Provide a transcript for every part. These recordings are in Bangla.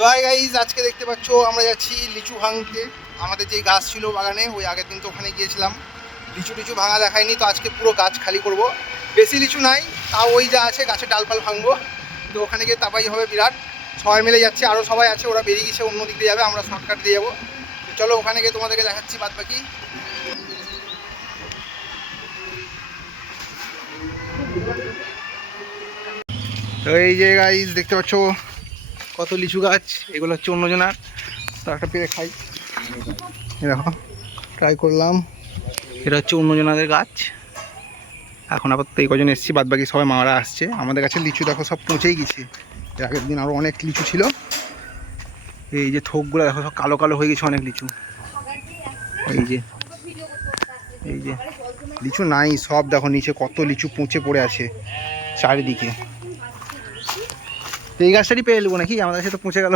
তো হাই গাইজ, আজকে দেখতে পাচ্ছ আমরা যাচ্ছি লিচু ভাঙতে। আমাদের যে গাছ ছিল বাগানে, ওই আগের দিন তো ওখানে গিয়েছিলাম, লিচু টিচু ভাঙা দেখায়নি, তো আজকে পুরো গাছ খালি করব। বেশি লিচু নাই, তাও ওই যা আছে গাছে ডালফাল ভাঙবো। তো ওখানে গিয়ে তাপাই হবে বিরাট। সবাই মিলে যাচ্ছে, আরও সবাই আছে, ওরা বেরিয়ে গেছে অন্য দিক দিয়ে যাবে, আমরা শর্টকাট দিয়ে যাবো। তো চলো ওখানে গিয়ে তোমাদেরকে দেখাচ্ছি বাদ বাকি। তো এই যে গাইজ দেখতে পাচ্ছ কত লিচু গাছ, এগুলো হচ্ছে অন্যজনার, তো একটা পেরে খাই। দেখো ট্রাই করলাম, এটা হচ্ছে অন্যজনাদের গাছ। এখন আপাতত এই কজন এসছি, বাদ বাকি সবাই মারা আসছে। আমাদের কাছে লিচু দেখো সব পৌঁছেই গেছে। এর আগের দিন আরও অনেক লিচু ছিল, এই যে থোকগুলো দেখো সব কালো কালো হয়ে গেছে অনেক লিচু। এই যে এই যে লিচু নাই, সব দেখো নিচে কত লিচু পচে পড়ে আছে চারিদিকে। এই গাছটারই পেয়ে নেবো নাকি, আমাদের কাছে তো পচে গেল।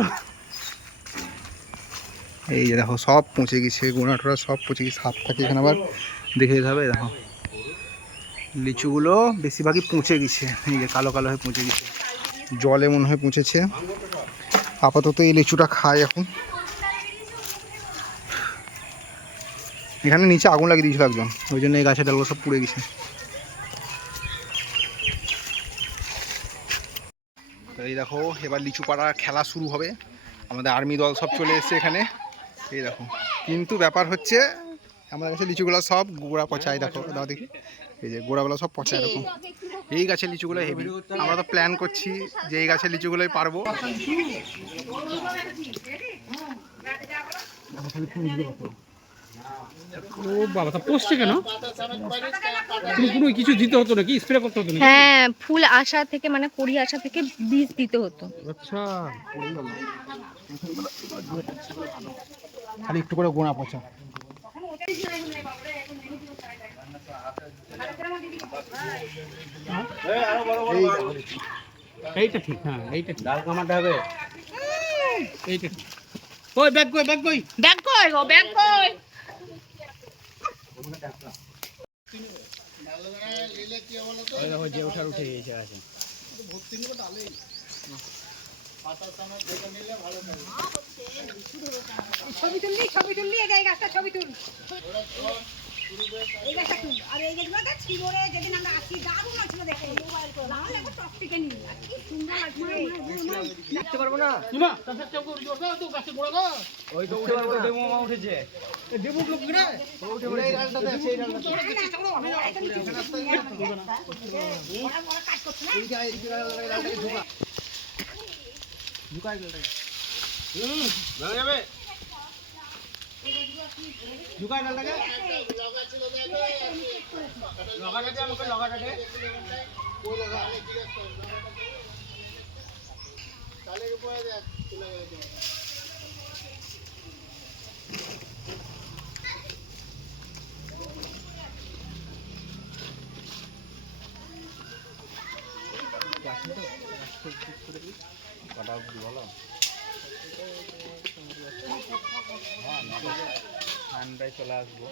এই যে দেখো সব পচে গেছে, গোড়া টোড়া সব পচে গেছে, হাত থাকে এখানে আবার দেখে যেতে হবে। দেখো লিচুগুলো বেশিরভাগই পচে গেছে, এই যে কালো কালো হয়ে পচে গেছে, জলে মনে হয় পচেছে। আপাতত এই লিচুটা খাই এখন। এখানে নিচে আগুন লাগিয়ে দিয়েছিল একজন, ওই জন্য এই গাছের ডালগুলো সব পুড়ে গেছে। এই দেখো এবার লিচু পাড়া খেলা শুরু হবে, আমাদের আর্মি দল সব চলে এসছে এখানে। এই দেখো কিন্তু ব্যাপার হচ্ছে আমাদের কাছে লিচুগুলো সব গোড়া পচায়, দেখো দাও দেখি, এই যে গোড়াগুলো সব পচা এরকম। এই গাছের লিচুগুলো হেভি, আমরা তো প্ল্যান করছি যে এই গাছের লিচুগুলোই পারবো। ও বাবা, তা পোস্টে কেন? কোনো কিছু দিতে হতো নাকি, স্প্রে করতে হতো নাকি? হ্যাঁ, ফুল আসা থেকে মানে কড়ি আসা থেকে বীজ দিতে হতো। আচ্ছা, খালি একটু করে গোড়া পচা। এইটা ঠিক, হ্যাঁ এইটা ডাল কামাতে হবে, এইটা ঠিক। ওই ব্যাগ কই, ব্যাগ কই, ব্যাগ কই গো, ব্যাগ কই? ওই দেখো যে ওঠার উঠে গেছে আছে। ছবি তুললি এই গাছটা ছবি তুল, এই গাছটা তুল। আর এই গাছগুলোতে ছিল রে, যেদিন আমরা আসি দারুণ লাগছিল দেখে, লাল দেখো টকটিকে নিয়ে কি সুন্দর লাগছে। দেখতে পারবো না না, তাছাড়া চোখ তো গাছে গোড়া গো, ওই তো উঠে পারবো, ডেমো মা উঠেছে। এই ডেমো লোক কি রে, উঠে পড়ে এই ডালটাতে আছে, এই ডালটাতে ওরা কাজ করছে না, এই গায়ে ডালটাকে ঢোকা ঢুকাই গেল, ভালো যাবে। ঢুকাই ডালটাকে লগাটাতে আমাকে লগাটাতে ওই লাগা তালের উপরে দেখ চলে গেল। ঠান্ডায় চলে আসবো।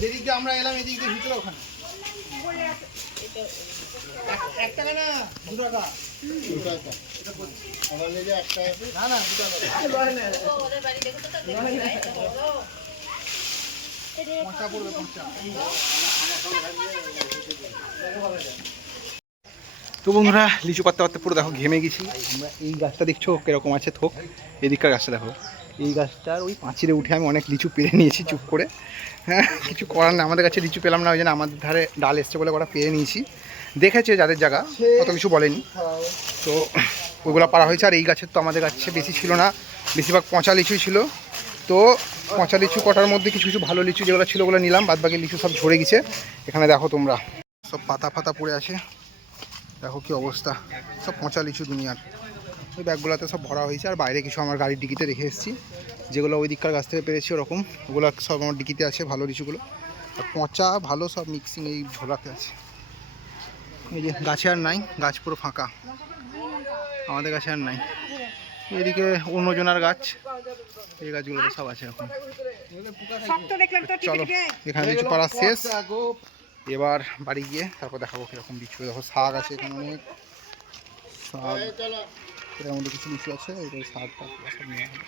যেদিক দিয়ে আমরা এলাম এদিক দিয়ে ভিতরে, ওখানে 1 টাকা না 2 টাকা, 2 টাকা না না 2 টাকা পচা পড়বে, পচা। তো বন্ধুরা লিচু পাততে পাততে পুরো দেখো ঘেমে গেছি আমরা। এই গাছটা দেখছো কিরকম আছে থোক, এদিককার গাছটা দেখো, এই গাছটার ওই পাঁচিরে উঠে আমি অনেক লিচু পেরে নিয়েছি চুপ করে। হ্যাঁ কিছু করার না, আমাদের কাছে লিচু পেলাম না, ওই জন্য আমাদের ধারে ডাল এসছে বলে ওরা পেরে নিয়েছি। দেখেছে যাদের জায়গা, অত কিছু বলেনি, তো ওইগুলো পারা হয়েছে। আর এই গাছের তো আমাদের কাছে বেশি ছিল না, বেশিরভাগ পচা লিচুই ছিল। তো পচা লিচু কটার মধ্যে কিছু কিছু ভালো লিচু যেগুলো ছিল ওগুলো নিলাম, বাদ বাকি লিচু সব ঝরে গেছে। এখানে দেখো তোমরা সব পাতা ফাতা পড়ে আছে, দেখো কি অবস্থা, সব পচা লিচু দুনিয়ার। ওই ব্যাগগুলোতে সব ভরা হয়েছে। আর বাইরে কিছু আমার গাড়ির ডিকিতে রেখে এসেছি, যেগুলো ওই দিককার গাছ থেকে পেরেছি ওরকম, ওগুলো সব আমার ডিকিতে আছে ভালো লিচুগুলো। আর পচা ভালো সব মিক্সিং এই ঝোলাতে আছে। এই যে গাছে আর নাই, গাছ পুরো ফাঁকা, আমাদের গাছে আর নাই। এদিকে অন্যজনার গাছ, এই গাছগুলো সব আছে এখন। শক্ত দেখলাম তো চলো, এখানে লিচু পাড়া শেষ। এবার বাড়ি গিয়ে তারপর দেখাবো কীরকম লিচু। দেখো শাক আছে এখানে অনেক, শাক এর মধ্যে কিছু লিচু আছে, এটার শাক টাক সব নেওয়া হবে।